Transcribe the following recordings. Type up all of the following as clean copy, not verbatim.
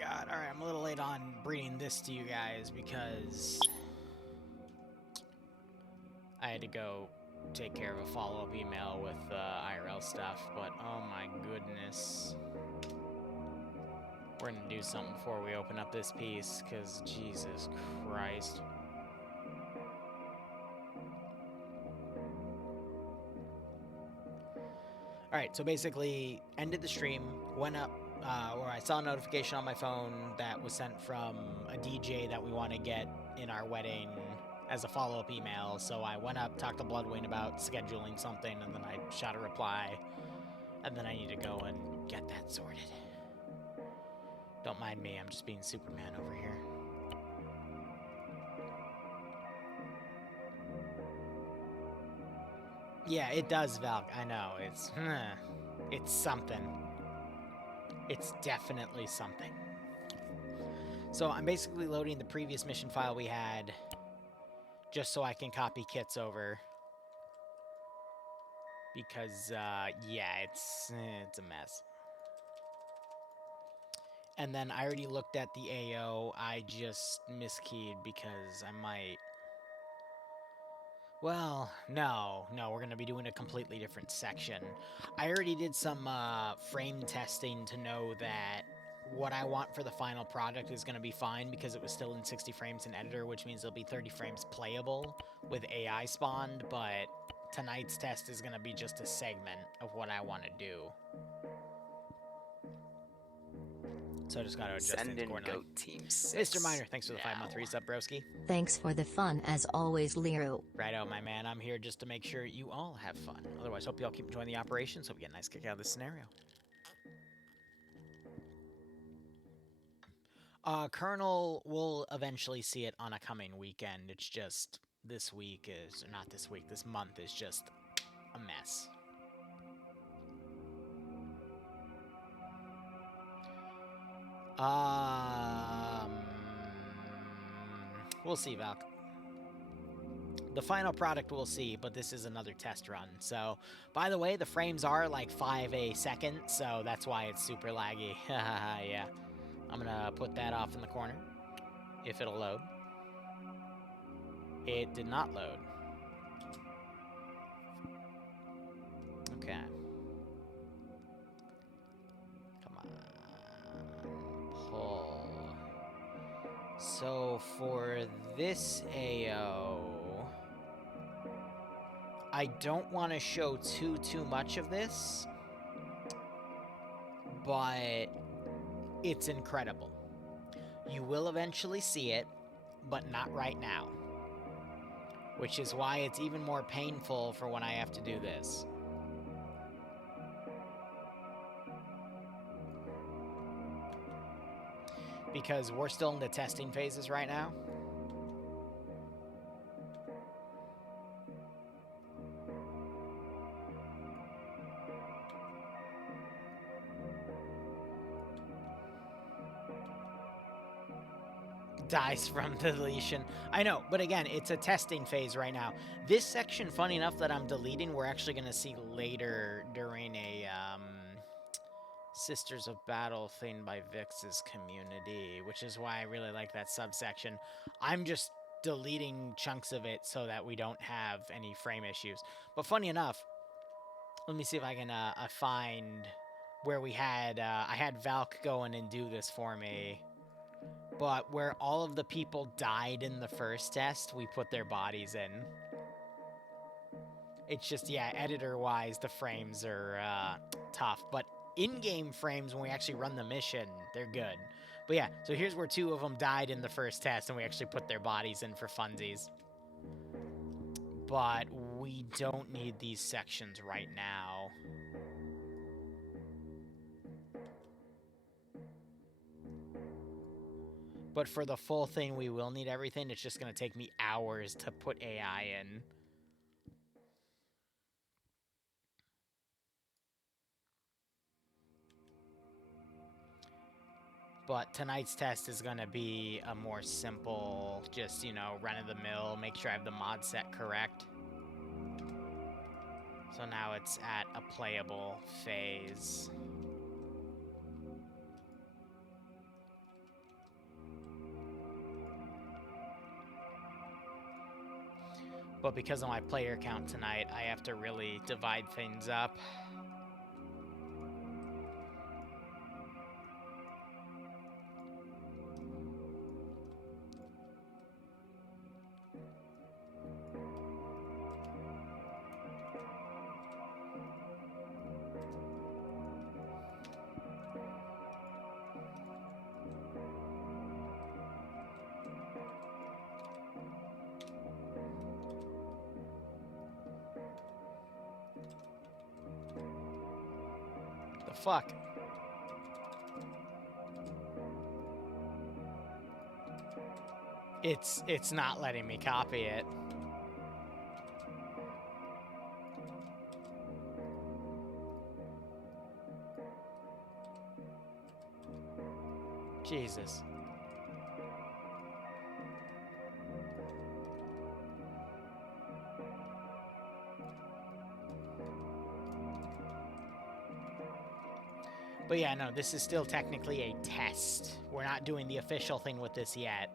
god. Alright, I'm a little late on bringing this to you guys because I had to go take care of a follow-up email with IRL stuff, but oh my goodness. We're gonna do something before we open up this piece, because Jesus Christ. Alright, so basically, ended the stream, went up, where I saw a notification on my phone that was sent from a DJ that we want to get in our wedding as a follow-up email, so I went up, talked to Bloodwing about scheduling something, and then I shot a reply, and then I need to go and get that sorted. Don't mind me, I'm just being Superman over here. Yeah, it does, Valk. I know. It's something. It's definitely something. So I'm basically loading the previous mission file we had just so I can copy kits over. Because, yeah, it's a mess. And then I already looked at the AO. I just miskeyed because I might... Well, no, we're going to be doing a completely different section. I already did some frame testing to know that what I want for the final product is going to be fine because it was still in 60 frames in editor, which means it'll be 30 frames playable with AI spawned, but tonight's test is going to be just a segment of what I want to do. So I just got to adjust Send things in accordingly. Goat Team 6. Mr. Miner, thanks for the 5-month resub, broski. Thanks for the fun as always, Liru. Righto, my man. I'm here just to make sure you all have fun. Otherwise, hope you all keep enjoying the operation so we get a nice kick out of this scenario. Colonel will eventually see it on a coming weekend. It's just this week is... Not this week. This month is just a mess. We'll see, Valk. The final product we'll see, but this is another test run. So, by the way, the frames are like 5 a second, so that's why it's super laggy. Yeah. I'm gonna put that off in the corner, if it'll load. It did not load. Okay. Come on. Pull. So for this AO, I don't want to show too much of this, but it's incredible. You will eventually see it, but not right now. Which is why it's even more painful for when I have to do this. Because we're still in the testing phases right now. Dies from deletion. I know, but again, it's a testing phase right now. This section, funny enough, that I'm deleting, we're actually going to see later during a Sisters of Battle thing by Vix's community, which is why I really like that subsection. I'm just deleting chunks of it so that we don't have any frame issues. But funny enough, let me see if I can find where we had... I had Valk go in and do this for me. But where all of the people died in the first test, we put their bodies in. It's just, yeah, editor-wise, the frames are tough. But in-game frames, when we actually run the mission, they're good. But yeah, so here's where 2 of them died in the first test, and we actually put their bodies in for funsies. But we don't need these sections right now. But for the full thing, we will need everything. It's just going to take me hours to put AI in. But tonight's test is going to be a more simple, just, you know, run-of-the-mill, make sure I have the mod set correct. So now it's at a playable phase. But because of my player count tonight, I have to really divide things up. The fuck? It's not letting me copy it. Jesus. But yeah, no, this is still technically a test. We're not doing the official thing with this yet.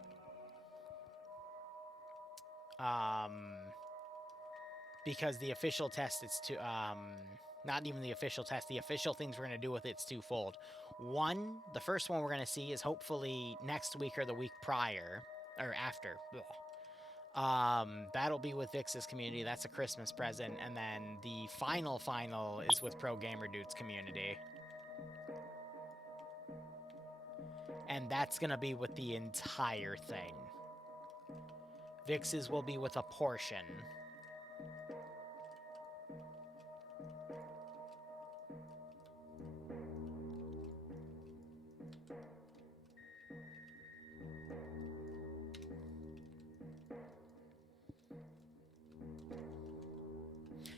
Because the official test, it's to, not even the official test, the official things we're going to do with it's twofold. One, the first one we're going to see is hopefully next week or the week prior, or after. That'll be with Vix's community, that's a Christmas present, and then the final is with Pro Gamer Dude's community. And that's going to be with the entire thing. Vix's will be with a portion.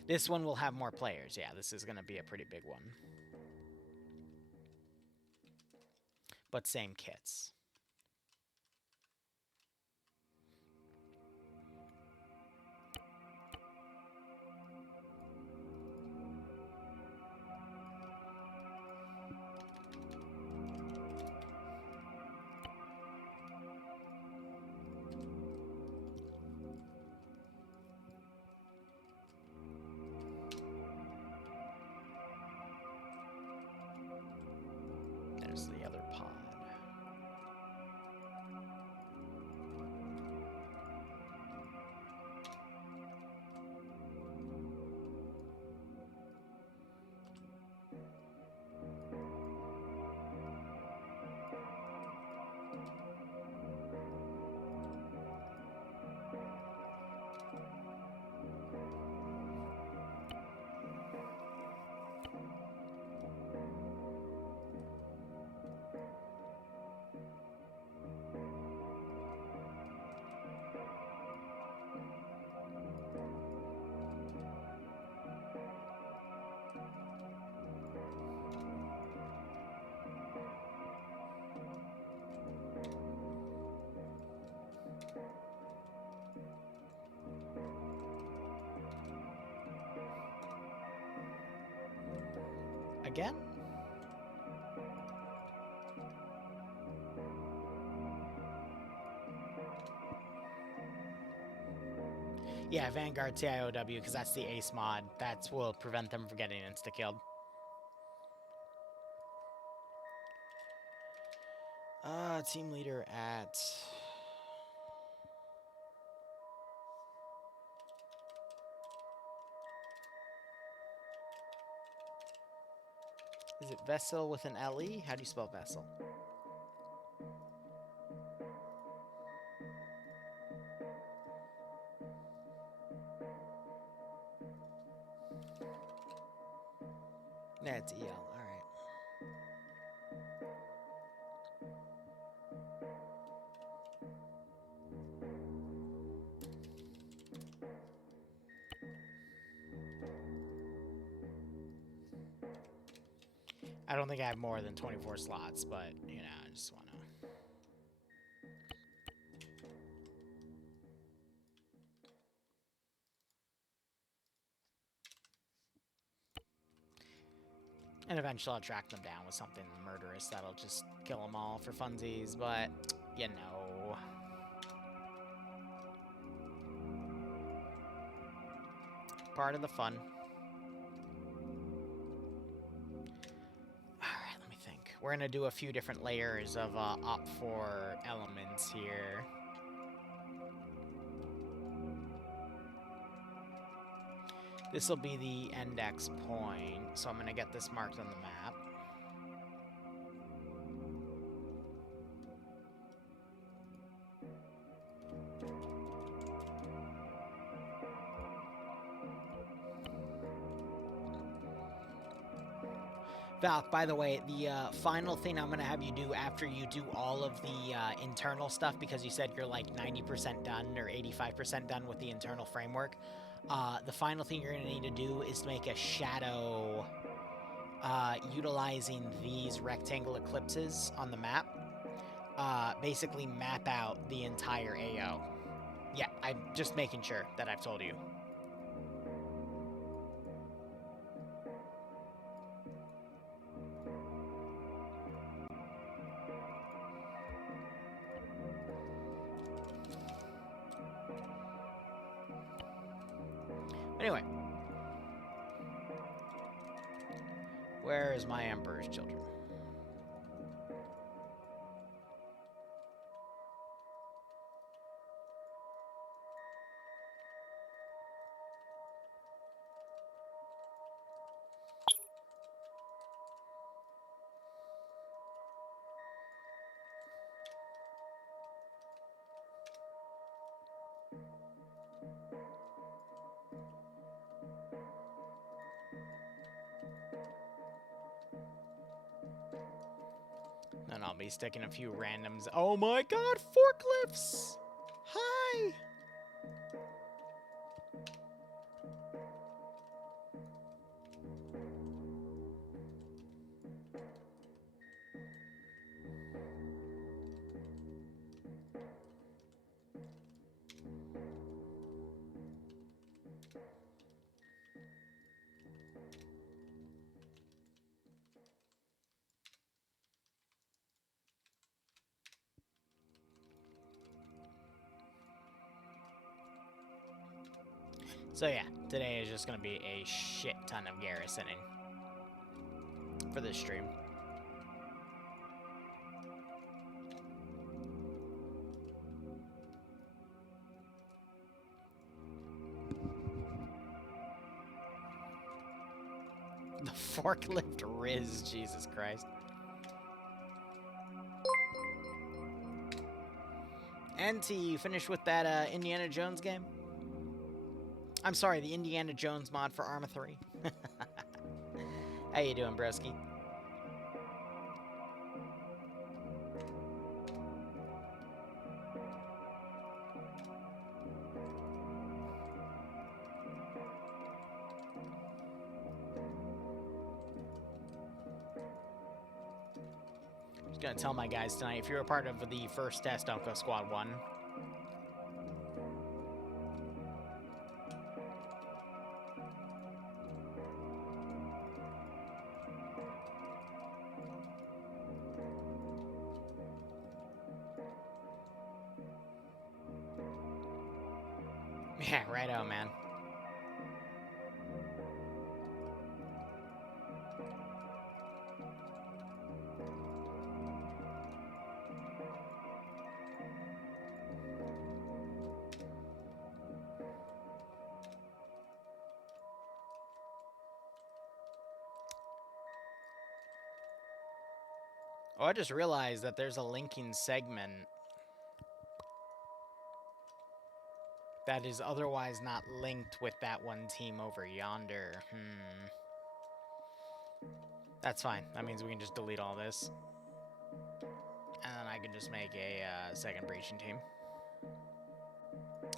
This one will have more players. Yeah, this is going to be a pretty big one. But same kits. There's the other pod. Again? Yeah, Vanguard CIOW, because that's the ace mod. That will prevent them from getting insta-killed. Team leader at... Is it Vessel with an LE? How do you spell Vessel? Yeah, it's EL. All right. I don't think I have more than 24 slots, but, you know, I just want to... And eventually I'll track them down with something murderous that'll just kill them all for funsies, but, you know... part of the fun. Alright, let me think. We're gonna do a few different layers of op4 elements here. This will be the index point, so I'm gonna get this marked on the map. Valk, by the way, the final thing I'm going to have you do after you do all of the internal stuff, because you said you're like 90% done or 85% done with the internal framework, the final thing you're going to need to do is make a shadow utilizing these rectangle eclipses on the map. Basically map out the entire AO. Yeah, I'm just making sure that I've told you. Anyway. Where is my Emperor's Children? And I'll be sticking a few randoms. Oh my god, forklifts! Hi! So yeah, today is just going to be a shit ton of garrisoning for this stream. The forklift Riz, Jesus Christ. NT, you finished with that Indiana Jones game? I'm sorry, the Indiana Jones mod for Arma 3. How you doing, broski? Just gonna tell my guys tonight, if you're a part of the first test, don't go squad 1. Yeah, righto, man. Oh, I just realized that there's a linking segment that is otherwise not linked with that one team over yonder. That's fine. That means we can just delete all this. And then I can just make a second breaching team.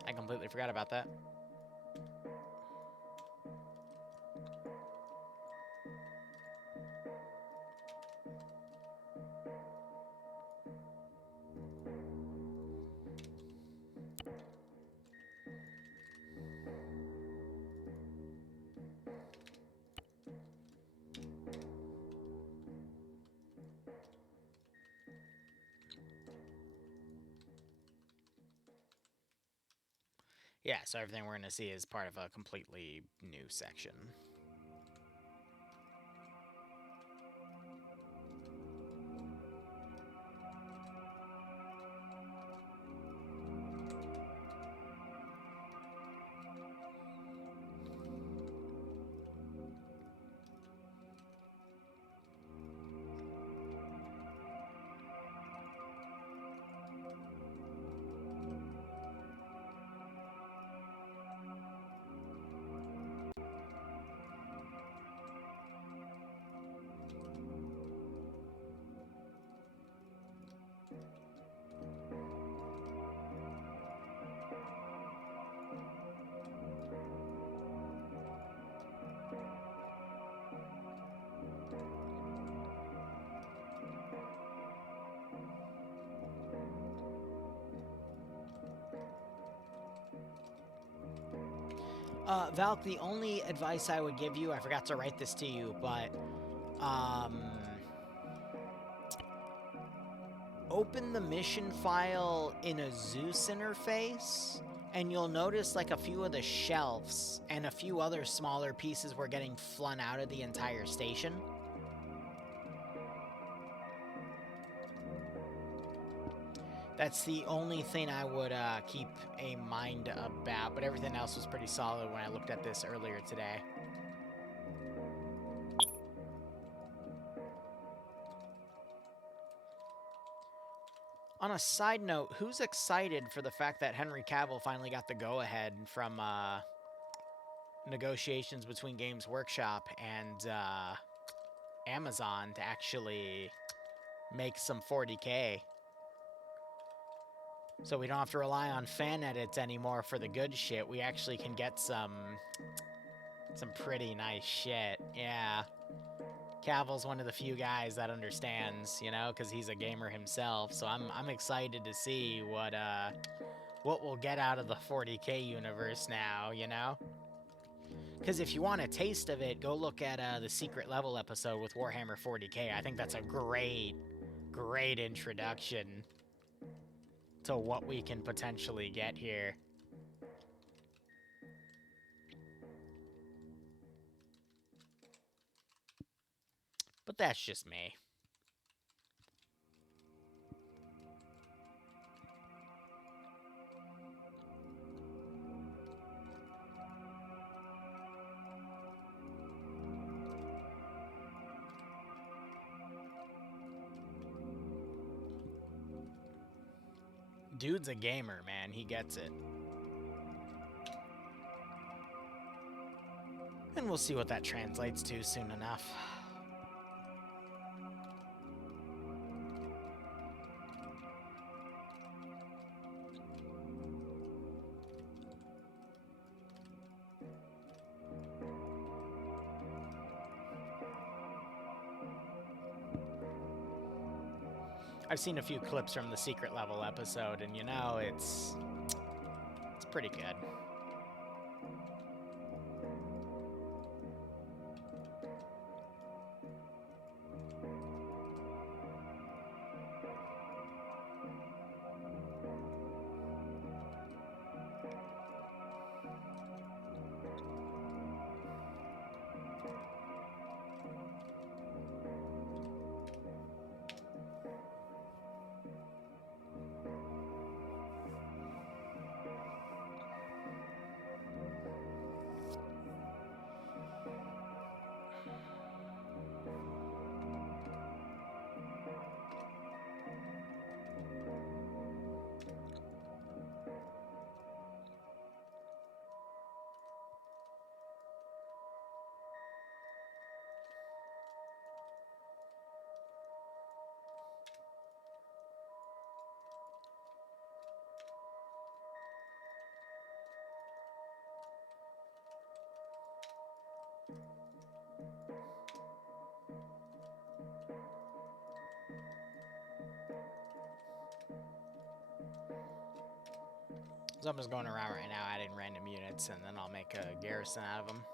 I completely forgot about that. Yeah, so everything we're going to see is part of a completely new section. Valk, the only advice I would give you, I forgot to write this to you, but open the mission file in a Zeus interface, and you'll notice like a few of the shelves and a few other smaller pieces were getting flung out of the entire station. That's the only thing I would keep a mind about, but everything else was pretty solid when I looked at this earlier today. On a side note, who's excited for the fact that Henry Cavill finally got the go-ahead from negotiations between Games Workshop and Amazon to actually make some 40k? So we don't have to rely on fan edits anymore for the good shit. We actually can get some pretty nice shit. Yeah. Cavill's one of the few guys that understands, you know, because he's a gamer himself. So I'm excited to see what we'll get out of the 40k universe now, you know? Because if you want a taste of it, go look at the secret level episode with Warhammer 40k. I think that's a great introduction to what we can potentially get here. But that's just me. Dude's a gamer, man. He gets it. And we'll see what that translates to soon enough. I've seen a few clips from the secret level episode, and you know, it's pretty good. So I'm just going around right now adding random units, and then I'll make a garrison out of them.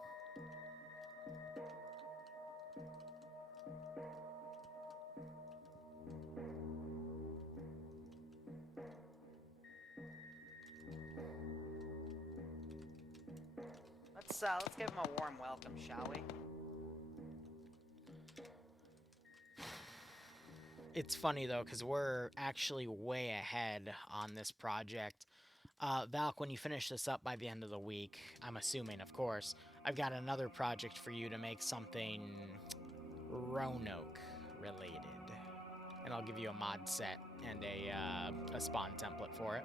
let's give him a warm welcome, shall we? It's funny though, because we're actually way ahead on this project. Valk, when you finish this up by the end of the week, I'm assuming, of course, I've got another project for you to make something Roanoke related. And I'll give you a mod set and a spawn template for it.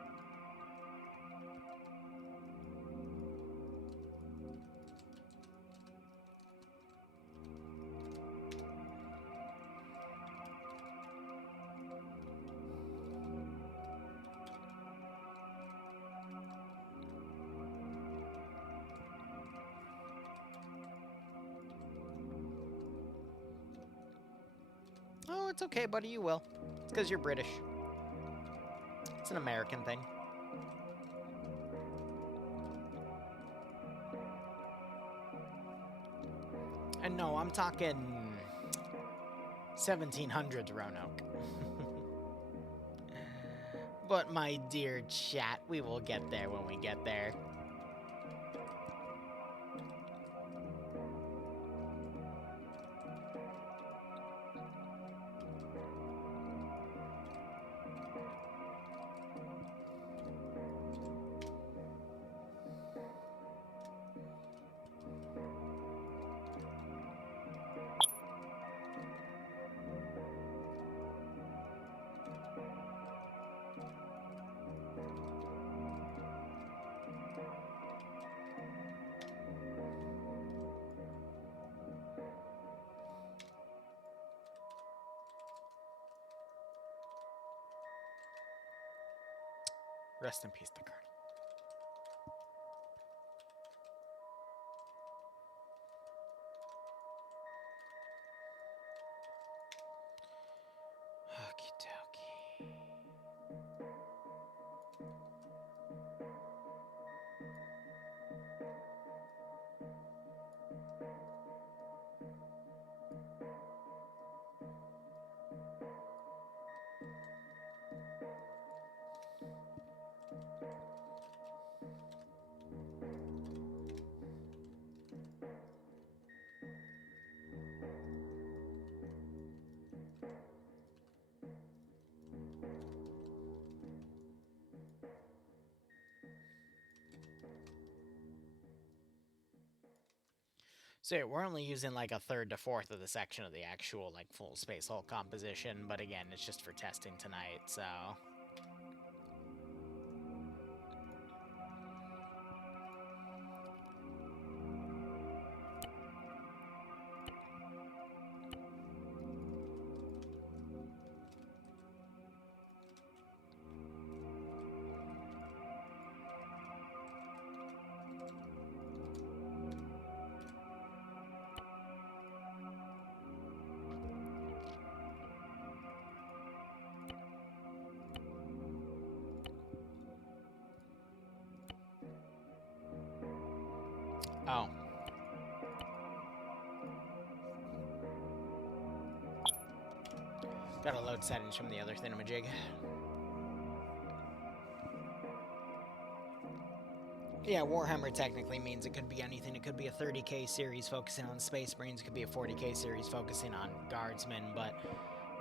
Oh, it's okay, buddy, you will. It's because you're British. It's an American thing. And no, I'm talking 1700s Roanoke. But my dear chat, we will get there when we get there. Rest in peace, the Colonel. Okie dokie. So yeah, we're only using like a third to fourth of the section of the actual like full Space Hulk composition, but again, it's just for testing tonight, so... Oh. Gotta load settings from the other thingamajig. Yeah, Warhammer technically means it could be anything. It could be a 30k series focusing on Space Marines. It could be a 40k series focusing on Guardsmen. But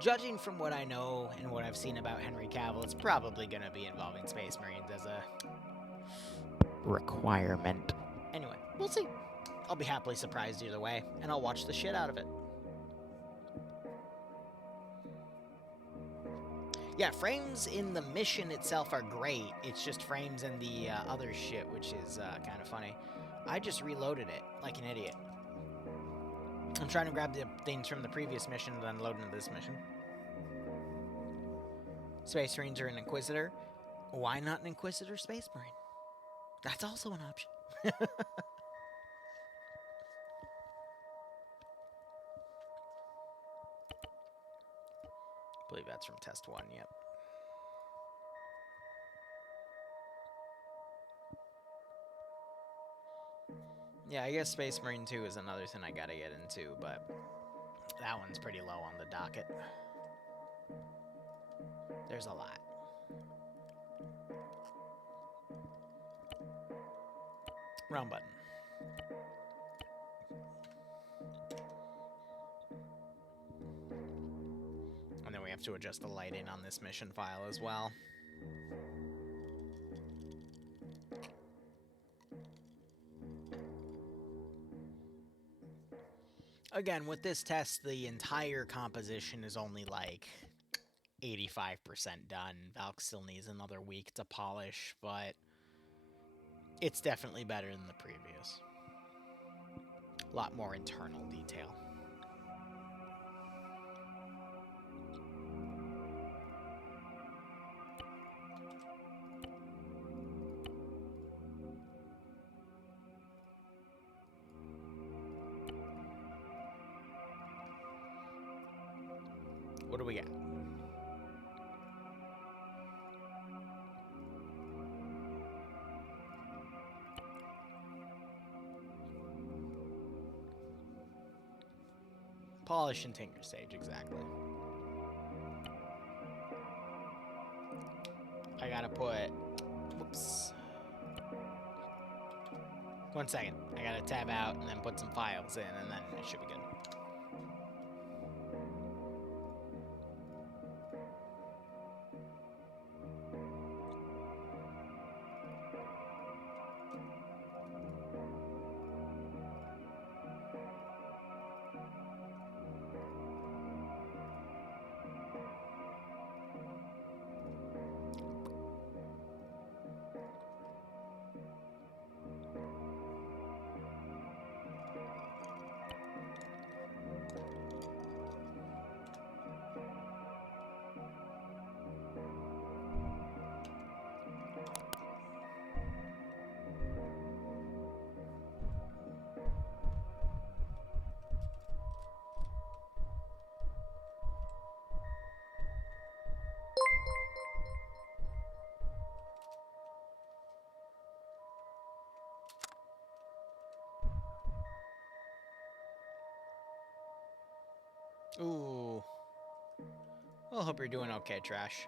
judging from what I know and what I've seen about Henry Cavill, it's probably going to be involving Space Marines as a requirement. Anyway, we'll see. I'll be happily surprised either way, and I'll watch the shit out of it. Yeah, frames in the mission itself are great. It's just frames in the other shit, which is kind of funny. I just reloaded it like an idiot. I'm trying to grab the things from the previous mission and then load into this mission. Space Marines are an Inquisitor. Why not an Inquisitor Space Marine? That's also an option. I believe that's from test 1, yep. Yeah, I guess Space Marine 2 is another thing I gotta get into, but that one's pretty low on the docket. There's a lot. Wrong button. have to adjust the lighting on this mission file as well. Again, with this test, the entire composition is only like 85% done. Valk still needs another week to polish, but it's definitely better than the previous. A lot more internal detail. What do we got? Polish and tinker stage, exactly. I gotta put... Whoops. 1 second. I gotta tab out and then put some files in, and then it should be good. Ooh. Well, hope you're doing okay, Trash.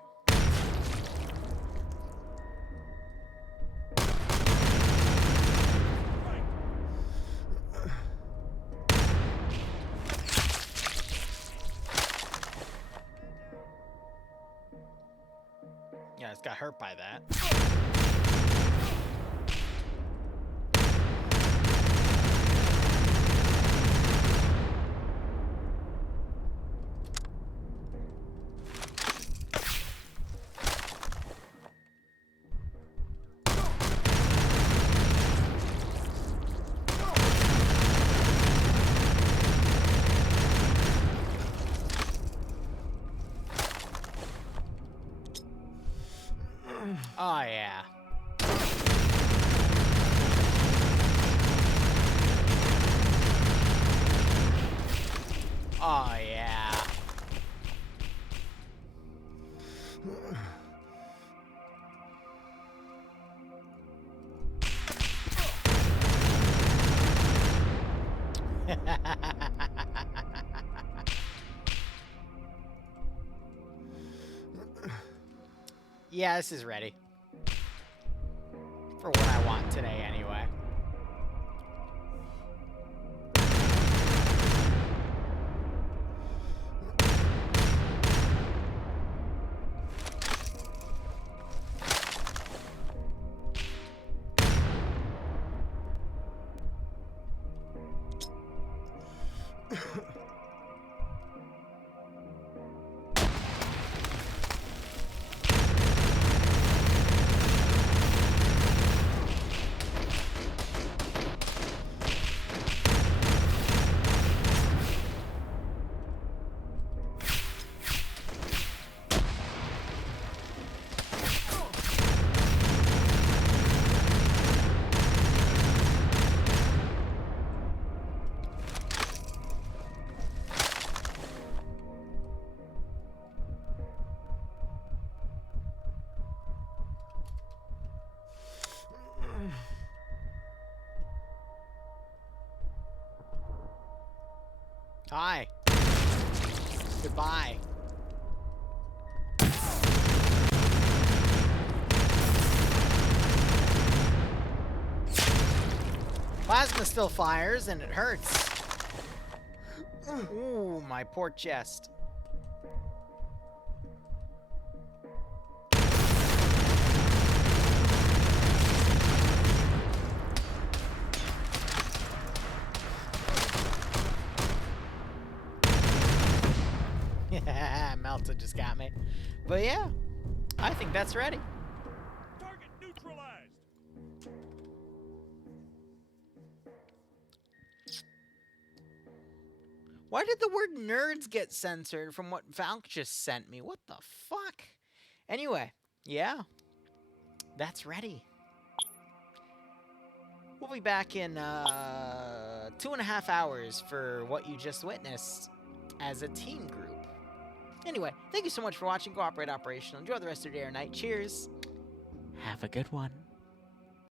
Yeah, it's got hurt by that. Oh, yeah. Oh, yeah. Yeah, this is ready. For what I want today, anyway. Hi. Goodbye. Plasma still fires and it hurts. Ooh, my poor chest. Melta just got me. But yeah, I think that's ready. Target neutralized. Why did the word nerds get censored from what Valk just sent me? What the fuck? Anyway, yeah, that's ready. We'll be back in 2.5 hours for what you just witnessed as a team group. Anyway, thank you so much for watching. Cooperate operational. Enjoy the rest of your day or night. Cheers. Have a good one.